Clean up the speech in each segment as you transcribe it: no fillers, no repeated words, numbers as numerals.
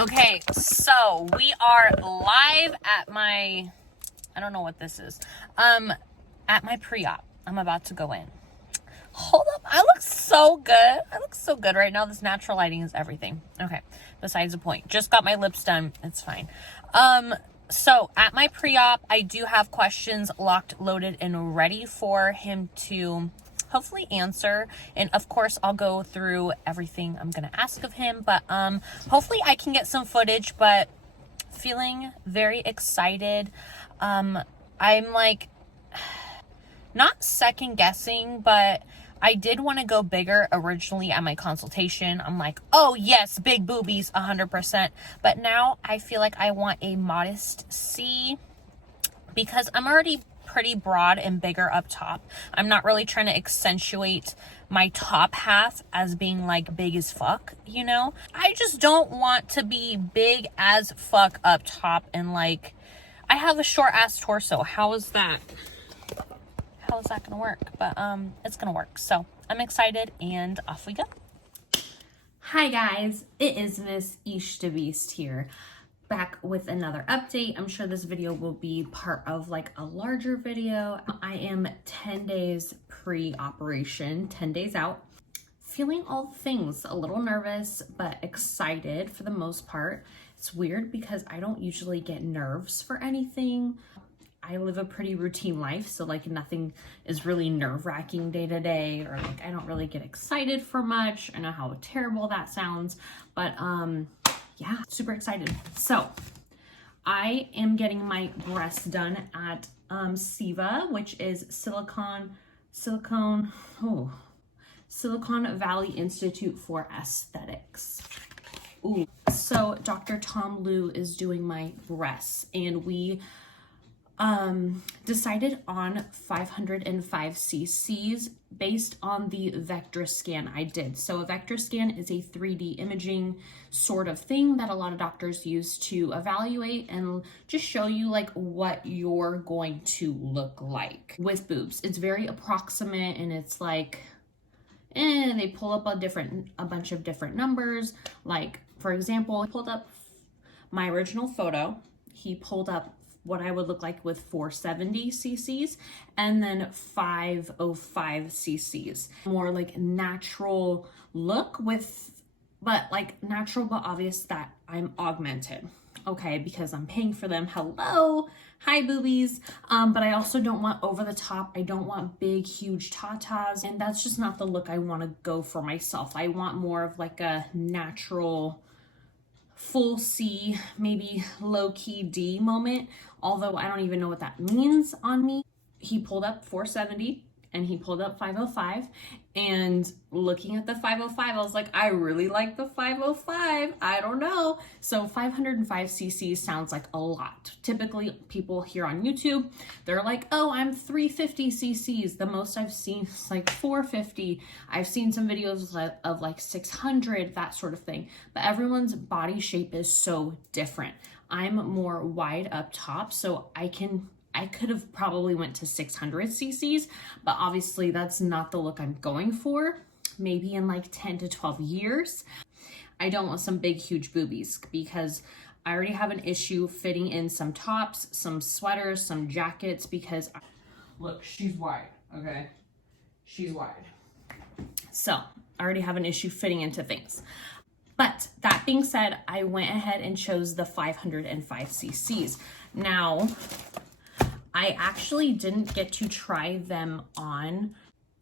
Okay, so we are live at my, I don't know what this is, at my pre-op. I'm about to go in. Hold up, I look so good. I look so good right now. This natural lighting is everything. Okay, besides the point. Just got my lips done. It's fine. So at my pre-op, I do have questions locked, loaded, and ready for him to hopefully answer. And of course, I'll go through everything I'm gonna ask of him, but hopefully I can get some footage. But feeling very excited. I'm like not second guessing, but I did want to go bigger originally at my consultation. I'm like, oh yes, big boobies 100%, but now I feel like I want a modest C because I'm already pretty broad and bigger up top. I'm not really trying to accentuate my top half as being like big as fuck, you know? I just don't want to be big as fuck up top and like, I have a short ass torso. How is that gonna work? But it's gonna work. So I'm excited and off we go. Hi guys, it is Miss Beast here, back with another update. I'm sure this video will be part of like a larger video. I am 10 days pre-operation, 10 days out. Feeling all the things, a little nervous, but excited for the most part. It's weird because I don't usually get nerves for anything. I live a pretty routine life, so like nothing is really nerve-wracking day to day, or like I don't really get excited for much. I know how terrible that sounds, but yeah, super excited. So I am getting my breasts done at Siva, which is Silicone Valley Institute for Aesthetics. Ooh. So Dr. Tom Liu is doing my breasts, and we decided on 505 cc's based on the vector scan I did. So a vector scan is a 3D imaging sort of thing that a lot of doctors use to evaluate and just show you like what you're going to look like with boobs. It's very approximate, and it's like, they pull up a bunch of different numbers. Like, for example, he pulled up my original photo. He pulled up what I would look like with 470 cc's and then 505 cc's. More like natural look with, but like natural but obvious that I'm augmented. Okay, because I'm paying for them. Hello, hi boobies. But I also don't want over the top. I don't want big, huge tatas, and that's just not the look I want to go for myself. I want more of like a natural full C, maybe low-key D moment, although I don't even know what that means on me. He pulled up 470 and he pulled up 505, and looking at the 505, I was like, I really like the 505. I don't know. So 505 cc's sounds like a lot. Typically people here on YouTube, they're like, oh, I'm 350 cc's. The most I've seen is like 450. I've seen some videos of like 600, that sort of thing. But everyone's body shape is so different. I'm more wide up top, so I could have probably went to 600 cc's, but obviously that's not the look I'm going for. Maybe in like 10 to 12 years. I don't want some big, huge boobies because I already have an issue fitting in some tops, some sweaters, some jackets, because look, she's wide, okay? She's wide. So I already have an issue fitting into things. But that being said, I went ahead and chose the 505 cc's. Now, I actually didn't get to try them on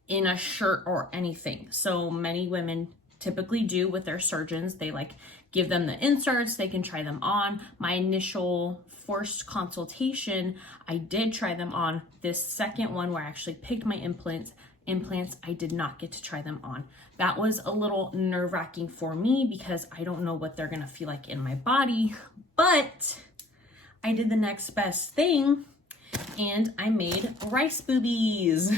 in a shirt or anything. So many women typically do with their surgeons. They like give them the inserts, they can try them on. My initial first consultation, I did try them on. This second one where I actually picked my implants, I did not get to try them on. That was a little nerve-wracking for me because I don't know what they're gonna feel like in my body, but I did the next best thing, and I made rice boobies.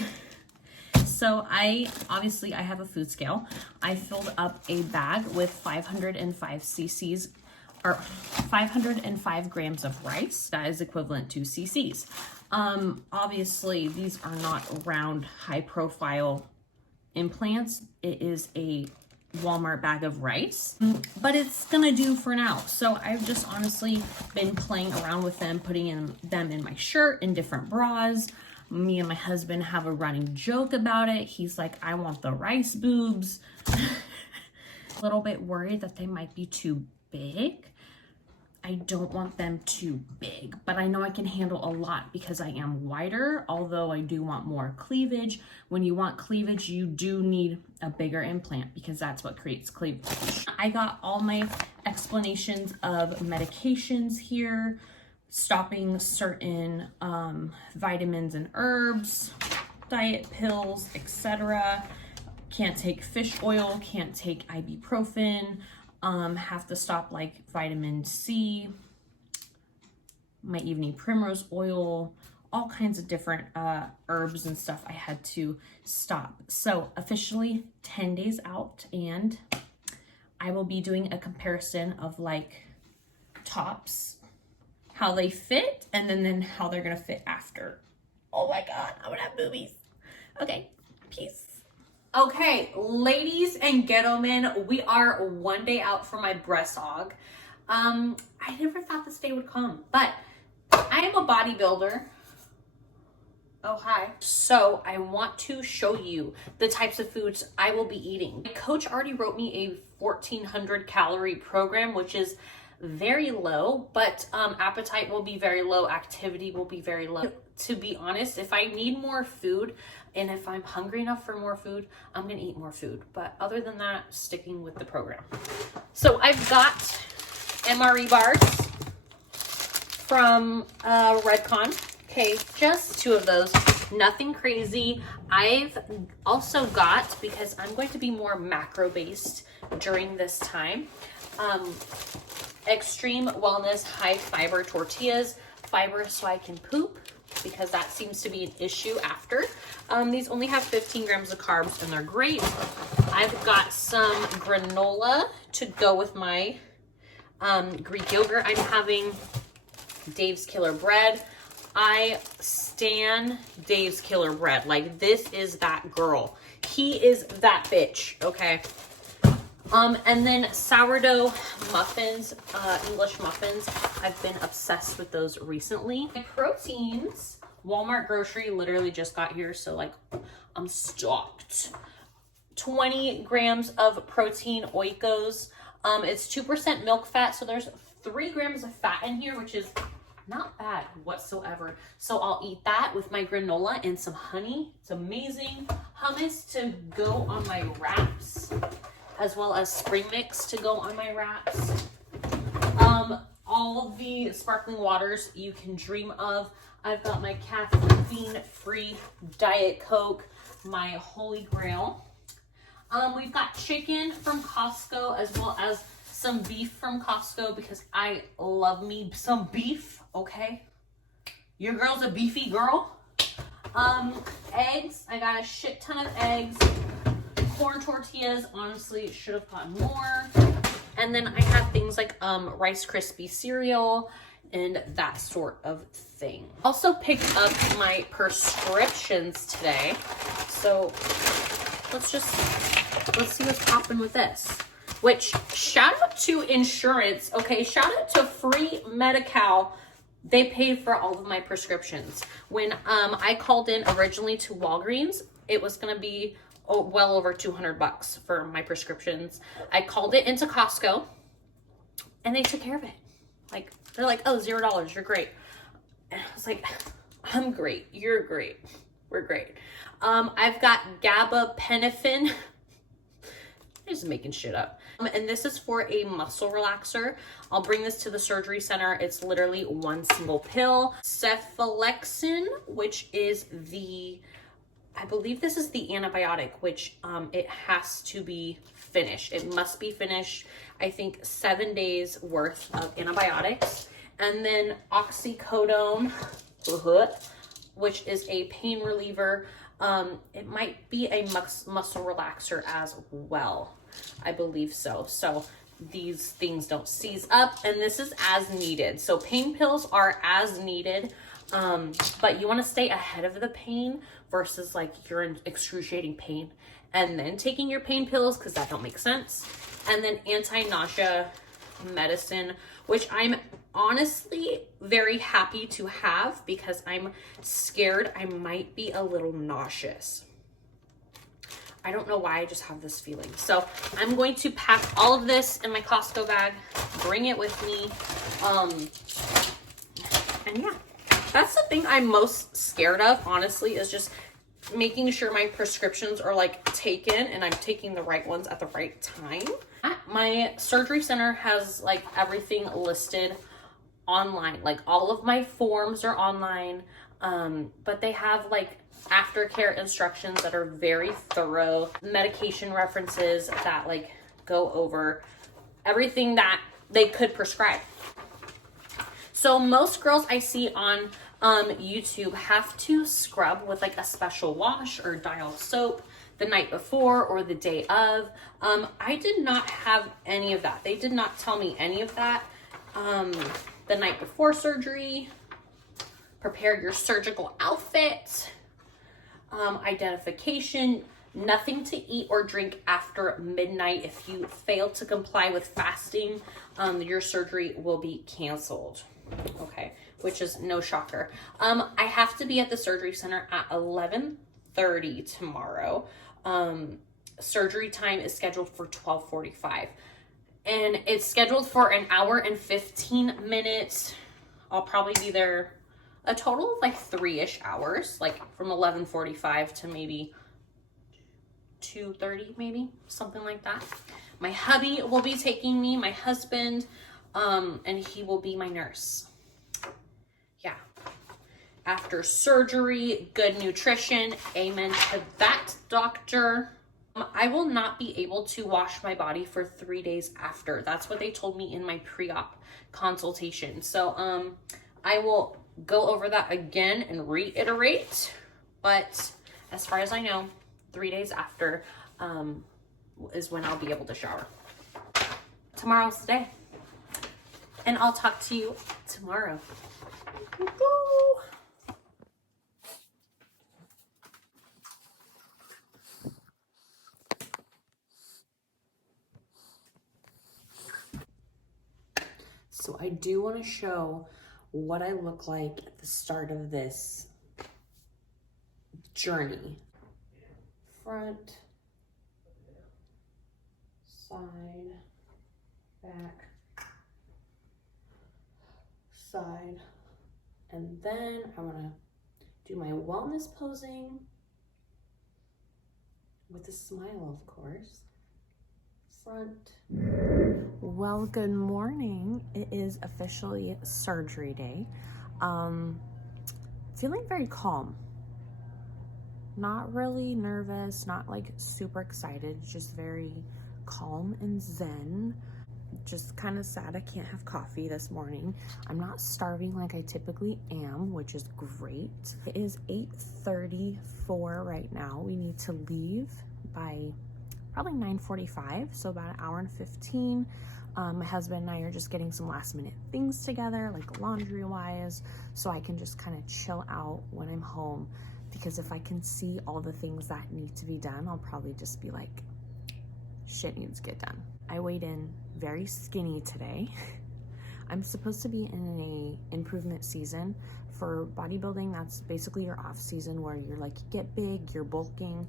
So I have a food scale. I filled up a bag with 505 cc's or 505 grams of rice. That is equivalent to cc's. Obviously these are not round, high profile implants. It is a Walmart bag of rice, but it's gonna do for now. So I've just honestly been playing around with them, putting them in my shirt, in different bras. Me and my husband have a running joke about it. He's like, I want the rice boobs. A little bit worried that they might be too big. I don't want them too big, but I know I can handle a lot because I am wider, although I do want more cleavage. When you want cleavage, you do need a bigger implant because that's what creates cleavage. I got all my explanations of medications here, stopping certain vitamins and herbs, diet pills, etc. Can't take fish oil, can't take ibuprofen, have to stop like vitamin C, my evening primrose oil, all kinds of different herbs and stuff I had to stop. So officially 10 days out, and I will be doing a comparison of like tops, how they fit, and then how they're gonna fit after. Oh my God, I'm gonna have boobies. Okay, peace. Okay, ladies and gentlemen, we are one day out from my breast aug. I never thought this day would come, but I am a bodybuilder. Oh, hi. So I want to show you the types of foods I will be eating. My coach already wrote me a 1,400 calorie program, which is very low, but appetite will be very low, activity will be very low. To be honest, if I need more food and if I'm hungry enough for more food, I'm gonna eat more food. But other than that, sticking with the program. So I've got MRE bars from Redcon. Okay, just 2 of those, nothing crazy. I've also got, because I'm going to be more macro based during this time, Extreme Wellness high fiber tortillas, fiber so I can poop, because that seems to be an issue after. These only have 15 grams of carbs and they're great. I've got some granola to go with my Greek yogurt. I'm having Dave's Killer Bread. I stan Dave's Killer Bread. Like, this is that girl. He is that bitch, okay? And then sourdough muffins, English muffins. I've been obsessed with those recently. My proteins, Walmart grocery literally just got here, so like I'm stocked. 20 grams of protein Oikos. It's 2% milk fat, so there's 3 grams of fat in here, which is not bad whatsoever. So I'll eat that with my granola and some honey. It's amazing. Hummus to go on my wraps, as well as spring mix to go on my wraps. All the sparkling waters you can dream of. I've got my caffeine-free Diet Coke, my holy grail. We've got chicken from Costco, as well as some beef from Costco, because I love me some beef, okay? Your girl's a beefy girl. Eggs, I got a shit ton of eggs. Corn tortillas, honestly, should have gotten more. And then I have things like Rice Krispie cereal and that sort of thing. Also picked up my prescriptions today. So let's see what's popping with this. Which, shout out to insurance, okay? Shout out to Free Medi-Cal. They paid for all of my prescriptions. When I called in originally to Walgreens, it was gonna be well over $200 for my prescriptions. I called it into Costco and they took care of it. Like, they're like, oh, $0, you're great. And I was like, I'm great, you're great, we're great. I've got gabapentin. I'm just making shit up. And this is for a muscle relaxer. I'll bring this to the surgery center. It's literally 1 single pill. Cephalexin, which is the, I believe this is the antibiotic, which it has to be finished. It must be finished, I think 7 days worth of antibiotics. And then oxycodone, which is a pain reliever. It might be a muscle relaxer as well. I believe so. So these things don't seize up, and this is as needed. So pain pills are as needed, but you want to stay ahead of the pain versus like you're in excruciating pain and then taking your pain pills, because that don't make sense. And then anti-nausea medicine, which I'm honestly very happy to have because I'm scared I might be a little nauseous. I don't know why, I just have this feeling. So I'm going to pack all of this in my Costco bag, bring it with me. And yeah, that's the thing I'm most scared of, honestly, is just making sure my prescriptions are like taken and I'm taking the right ones at the right time. My surgery center has like everything listed online. Like all of my forms are online, but they have like aftercare instructions that are very thorough, medication references that like go over everything that they could prescribe. So most girls I see on YouTube have to scrub with like a special wash or dial soap the night before or the day of. I did not have any of that. They did not tell me any of that. The night before surgery, prepare your surgical outfit, identification, nothing to eat or drink after midnight. If you fail to comply with fasting, your surgery will be canceled. Okay, which is no shocker. I have to be at the surgery center at 11:30 tomorrow. Surgery time is scheduled for 12:45, and it's scheduled for an hour and 15 minutes. I'll probably be there a total of like 3-ish hours, like from 11:45 to maybe 2:30, maybe something like that. My hubby will be taking me, my husband, and he will be my nurse. Yeah. After surgery, good nutrition. Amen to that, doctor. I will not be able to wash my body for 3 days after. That's what they told me in my pre-op consultation. So I will go over that again and reiterate. But as far as I know, 3 days after is when I'll be able to shower. Tomorrow's the day. And I'll talk to you tomorrow. Woo-hoo. So I do want to show what I look like at the start of this journey. Front, side, back, side, and then I want to do my wellness posing with a smile, of course. Front. Well, good morning. It is officially surgery day. Feeling very calm. Not really nervous, not like super excited, just very calm and zen. Just kind of sad I can't have coffee this morning. I'm not starving like I typically am, which is great. It is 8:34 right now. We need to leave by probably 9:45, so about an hour and 15. My husband and I are just getting some last minute things together, like laundry wise, so I can just kind of chill out when I'm home, because if I can see all the things that need to be done, I'll probably just be like, shit needs to get done. I weighed in very skinny today. I'm supposed to be in a improvement season for bodybuilding. That's basically your off season where you're like, you get big, you're bulking.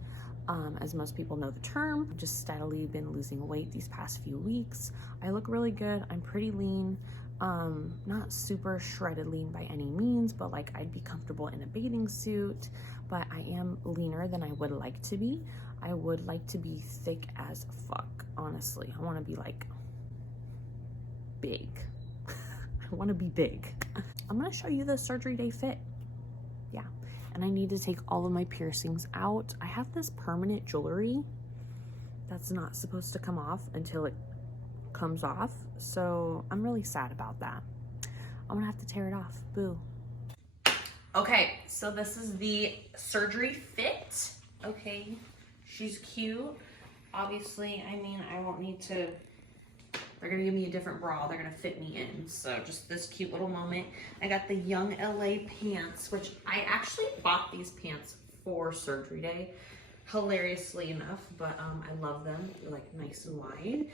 As most people know the term. I've just steadily been losing weight these past few weeks. I look really good. I'm pretty lean. Not super shredded lean by any means, but like I'd be comfortable in a bathing suit, but I am leaner than I would like to be. I would like to be thick as fuck, honestly. I want to be like big. I want to be big. I'm going to show you the surgery day fit. Yeah. And I need to take all of my piercings out. I have this permanent jewelry that's not supposed to come off until it comes off. So I'm really sad about that. I'm gonna have to tear it off. Boo. Okay, so this is the surgery fit. Okay, she's cute. Obviously, I mean, I won't need to, they're gonna give me a different bra. They're gonna fit me in. So just this cute little moment. I got the Young LA pants, which I actually bought these pants for surgery day. hilariously enough, but I love them. They're like nice and wide.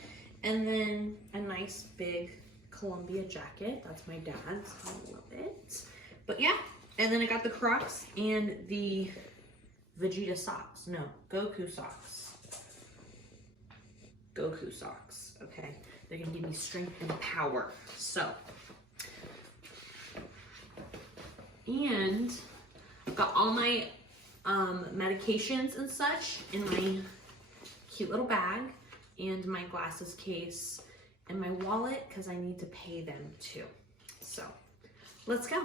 And then a nice big Columbia jacket. That's my dad's. I love it. But yeah, and then I got the Crocs and the Vegeta socks. No, Goku socks. Goku socks, okay? They're gonna give me strength and power. So, and I've got all my medications and such in my cute little bag, and my glasses case and my wallet because I need to pay them too. So let's go.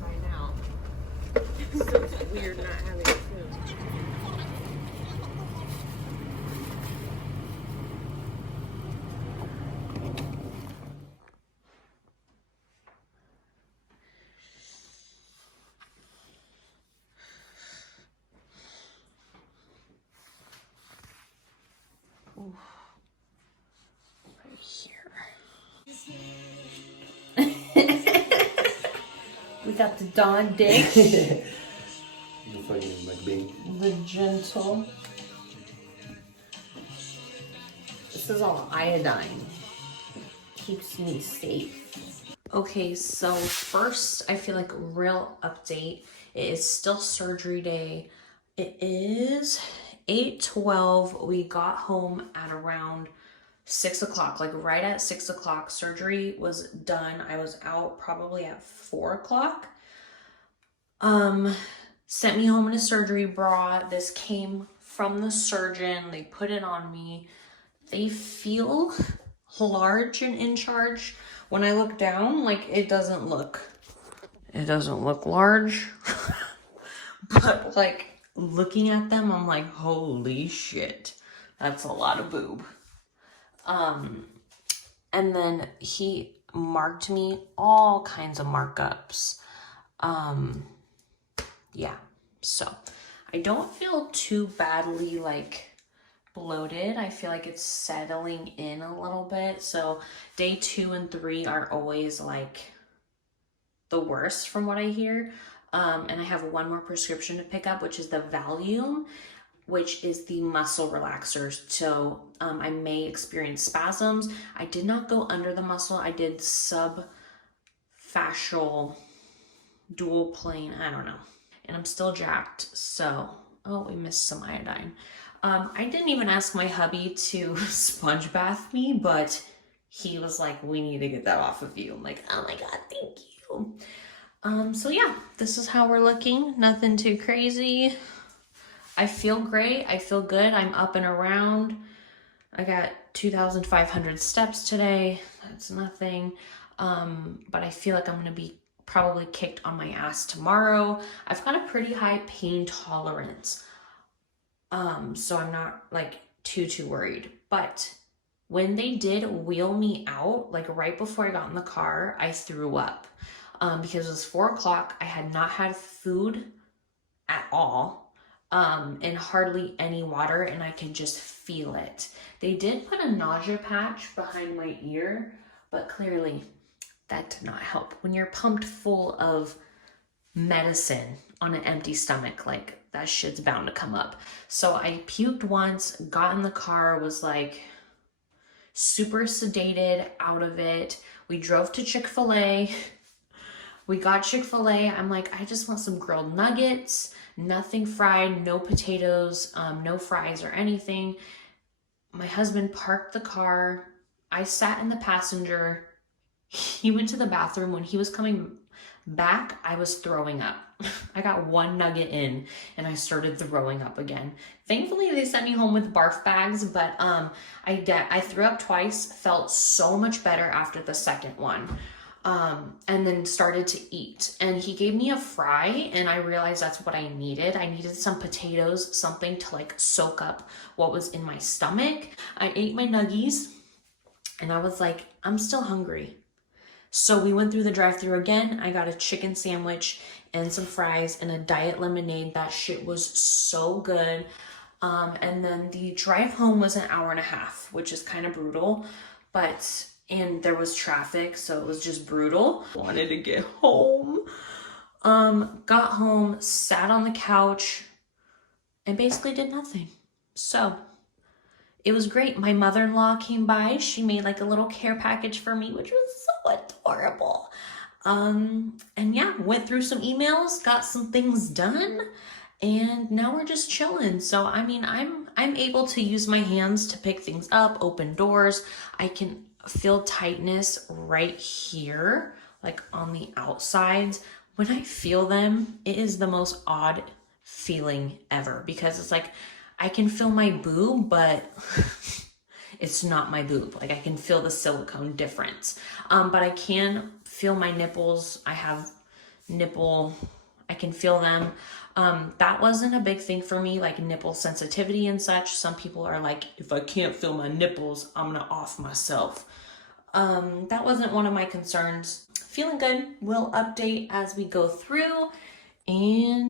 By now, it's so weird not having food. Ooh. Right here. We got the Dawn dish. The gentle. This is all iodine. Keeps me safe. Okay, so first, I feel like real update. It is still surgery day. It is 8:12. We got home at around 6 o'clock, like right at 6 o'clock. Surgery was done. I was out probably at 4 o'clock. Sent me home in a surgery bra. This came from the surgeon. They put it on me. They feel large and in charge. When I look down, like it doesn't look large. But like looking at them, I'm like, holy shit, that's a lot of boob. And then he marked me all kinds of markups. Yeah, so I don't feel too badly like bloated. I feel like it's settling in a little bit. So day 2 and 3 are always like the worst from what I hear. And I have one more prescription to pick up, which is the Valium, which is the muscle relaxers. So I may experience spasms. I did not go under the muscle. I did subfascial dual plane. I don't know. And I'm still jacked. So, oh, we missed some iodine. I didn't even ask my hubby to sponge bath me, but he was like, we need to get that off of you. I'm like, oh my God, thank you. So yeah, this is how we're looking. Nothing too crazy. I feel great. I feel good. I'm up and around. I got 2,500 steps today. That's nothing. But I feel like I'm going to be probably kicked on my ass tomorrow. I've got a pretty high pain tolerance. So I'm not like too worried. But when they did wheel me out, like right before I got in the car, I threw up. Because it was 4 o'clock. I had not had food at all. And hardly any water, and I could just feel it. They did put a nausea patch behind my ear, but clearly that did not help. When you're pumped full of medicine on an empty stomach, like that shit's bound to come up. So I puked once, got in the car, was like super sedated out of it. We drove to Chick-fil-A. We got Chick-fil-A. I'm like, I just want some grilled nuggets, nothing fried, no potatoes, no fries or anything. My husband parked the car. I sat in the passenger. He went to the bathroom. When he was coming back, I was throwing up. I got one nugget in and I started throwing up again. Thankfully, they sent me home with barf bags, but I threw up twice, felt so much better after the second one. And then started to eat, and he gave me a fry, and I realized that's what I needed. I needed some potatoes, something to like soak up what was in my stomach. I ate my nuggies and I was like, I'm still hungry. So we went through the drive-thru again. I got a chicken sandwich and some fries and a diet lemonade. That shit was so good. And then the drive home was an hour and a half, which is kind of brutal, and there was traffic, so it was just brutal. Wanted to get home. Got home, sat on the couch, and basically did nothing. So it was great. My mother-in-law came by. She made like a little care package for me, which was so adorable. And yeah, went through some emails, got some things done, and now we're just chilling. So I mean, I'm able to use my hands to pick things up, open doors. I can feel tightness right here, like on the outsides. When I feel them, it is the most odd feeling ever, because it's like I can feel my boob, but it's not my boob. Like I can feel the silicone difference. But I can feel my nipples. I have I can feel them. That wasn't a big thing for me, like nipple sensitivity and such. Some people are like, if I can't feel my nipples, I'm gonna off myself. That wasn't one of my concerns. Feeling good. We'll update as we go through. And